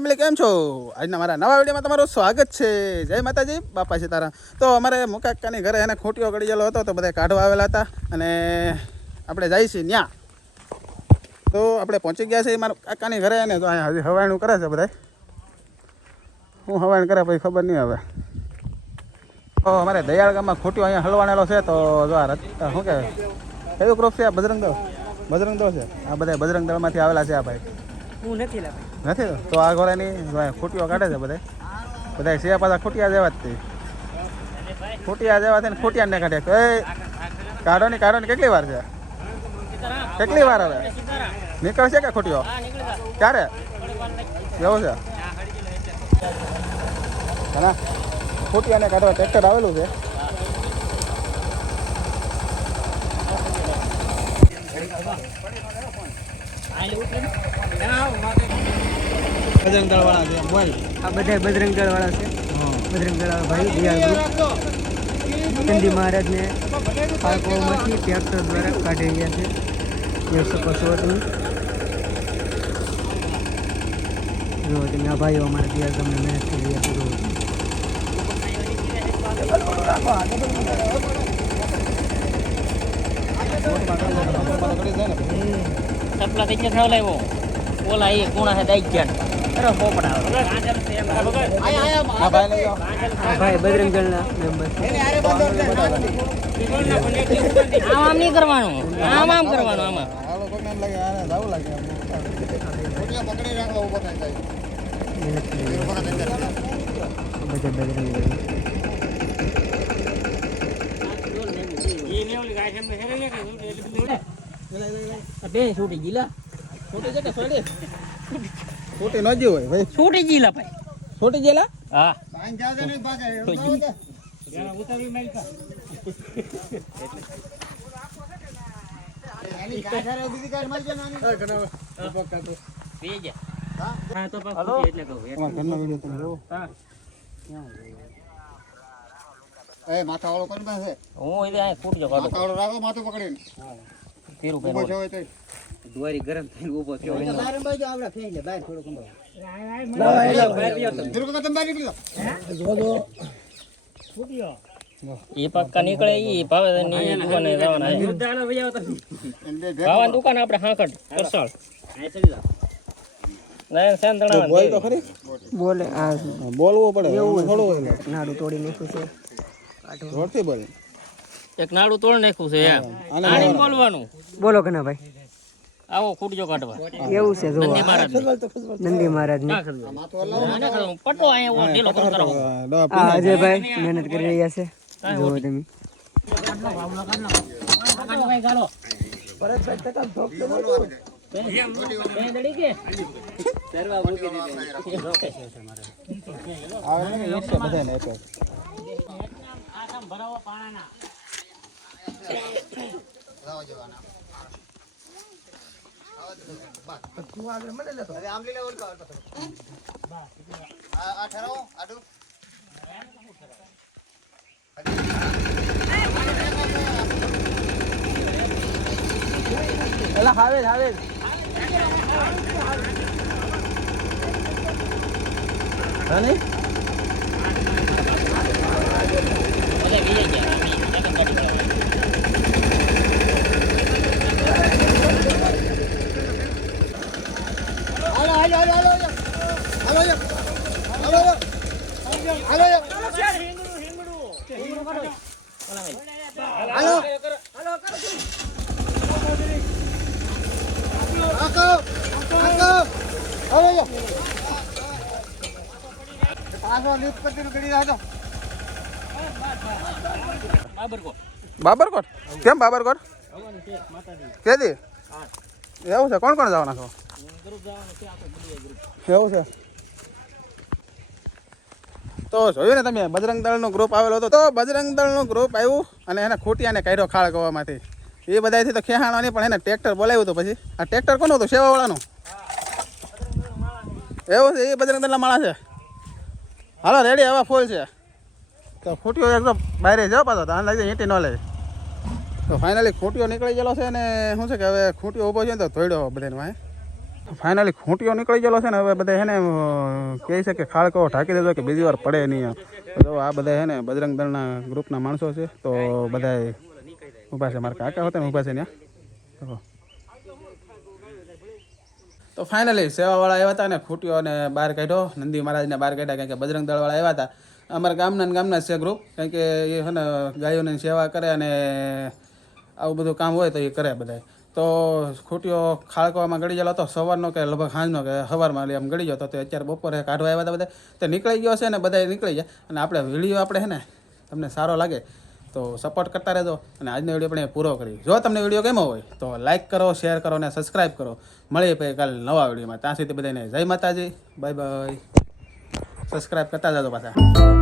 Family કેમ છો? આજના મારા નવા વિડીયોમાં તમારું સ્વાગત છે. જય માતાજી, બાપા સીતારામ. તો અમારે મુકાકાની ઘરે એને ખોટીઓ ગળી ગયેલો હતો તો બધા કાઢવા આવેલા હતા અને આપણે જઈએ છીએ ત્યાં. તો આપણે પહોંચી ગયા છે મારા કાકાની ઘરે ને તો અહીંયા હજી હવાયણું કરે છે બધા. હું હવાયણ કરે પછી ખબર નહીં હવે. તો અમારે દયાળ ગામમાં ખોટીઓ અહીંયા હલવાણેલો છે. તો જો આ શું કહેવાય કયું ગ્રુપ છે? આ બજરંગ દળ છે. આ બધા બજરંગ દળમાંથી આવેલા છે આ ભાઈ. હું નથી નથી તો આ ઘોડાની ખોટીઓ કાઢે છે બધા સિયા પાછા ખોટિયા જેવા જ તે ખોટિયા જેવા થઈને ખોટિયા ને કાઢે તો એ કાઢો ની કેટલી વાર છે? કેટલી વાર હવે નીકળશે કે ખોટીઓ? ક્યારે એવું છે? હા, ખોટિયાને કાઢવા ટ્રેક્ટર આવેલું છે. બજરંગ દળ વાળા છે બોલ. આ બધા બજરંગ દળ વાળા છે. બજરંગ દળ વાળા ભાઈ દિયાળ ચંદી મહારાજને પાકોમાંથી ટ્રેક્ટર દ્વારા કાઢી રહ્યા છે. જોઈ શકો છો તમે. જો તમે આ ભાઈઓ અમારા દિયાળ તમને મહેનત કરી રહ્યા છો. સપલા થઈ ગયા લાવ્યો ઓલા એ કોણા હે દાઈ ગયા અરે પોપડા ભાઈ બજરંગ દળના મેમ્બર આમ નહીં કરવાનું, આમ કરવાનું. આમાં બે છૂટી ગયેલા ખોટી ન જ હોય ભાઈ. છૂટી ગયેલા ભાઈ. છોટી ગયેલા હા માથા વાળો કોની પાસે? હું એ ફૂટ જો માથા વાળો રાખો, માથું પકડીને તેરું ઊભો છે હોય તો દુવારી ગરમ થઈને ઊભો થયો. એ પક્કા નીકળે ઈ ભાવેની દુકાને જવાના છે. ભાવાની દુકાન આપણે હાંકડ કરસાળ ના સેંતણા બોલ તો ખરી. બોલે આ બોલવું પડે એવું થોડું હોય. નાડું તોડી નાખ્યું છે. જોરથી બોલ. એક નાડું તોડ નાખ્યું છે એમ આને બોલવાનું. બોલો કના ભાઈ. આવો ખૂટજો કાઢવા એવું છે જો નંદી મહારાજ નંદી મહારાજ ને પટો અહીંયા ઢીલો કરો કરો. અજયભાઈ મહેનત કરી રહ્યા છે. જુઓ તમે એલા હાવેજ હાવેજ હાને બાબરકોટ. કેમ બાબરકોટ? કેદી એવું છે? કોણ કોણ જવાના છો? એવું છે? તો જોયું ને તમે, બજરંગ દળનો ગ્રુપ આવેલો હતો. તો બજરંગ દળનું ગ્રુપ આવ્યું અને એને ખોટિયાને કાઢ્યો ખાળ ગવામાંથી. એ બધાથી તો ખેહાણો નહીં, પણ એને ટ્રેક્ટર બોલાવ્યું હતું. પછી આ ટ્રેક્ટર કોનું હતું? સેવાવાળાનું. એવું છે? એ બજરંગ દળના માણસ છે. હાલો રેડી, હવે ફૂલ છે. તો ખોટીઓ એકદમ બહાર જાવ પાછો તો લાગે ઈંટી ન લે. તો ફાઇનલી ખોટીઓ નીકળી ગયેલો છે ને શું છે કે હવે ખોટીઓ ઊભો છે ને તો ધોડ્યો બધાને વાંહે. ફાઇનલી ખૂંટીઓ નીકળી ગયેલો છે ને હવે બધા એને કહે છે કે ખાડકો ઢાંકી દેજો કે બીજી વાર પડે નહીં એમ. તો આ બધા હે ને બજરંગ દળના ગ્રુપના માણસો છે તો બધા ઊભા છે, મારા કાકા હતા ને ઊભા છે ત્યાં. તો ફાઇનલી સેવાવાળા આવ્યા હતા ને ખૂટીઓને બહાર કાઢ્યો, નંદી મહારાજને બહાર કાઢ્યા, કારણ કે બજરંગ દળવાળા આવ્યા હતા. અમારા ગામના છે ગ્રુપ, કારણ કે એ છે ને ગાયોની સેવા કરે અને આવું બધું કામ હોય તો એ કરે બધા. તો ખૂટીઓ ખાળકવામાં ગળી ગયેલો હતો સવારનો કે લગભગ સાંજનો કે સવારમાં એમ ગળી ગયો હતો. તો અત્યારે બપોરે કાઢવા આવ્યા હતા બધા, તો નીકળી ગયો છે ને બધા નીકળી ગયા. અને આપણે વિડીયો આપણે છે ને તમને સારો લાગે તો સપોર્ટ કરતા રહેજો. અને આજનો વિડીયો આપણે પૂરો કરી. જો તમને વિડીયો ગમ્યો હોય તો લાઇક કરો, શેર કરો અને સબસ્ક્રાઈબ કરો. મળીએ પછી કાલે નવા વિડીયોમાં. ત્યાં સુધી બધાને જય માતાજી, બાય બાય. સબસ્ક્રાઈબ કરતા જાજો પાછા.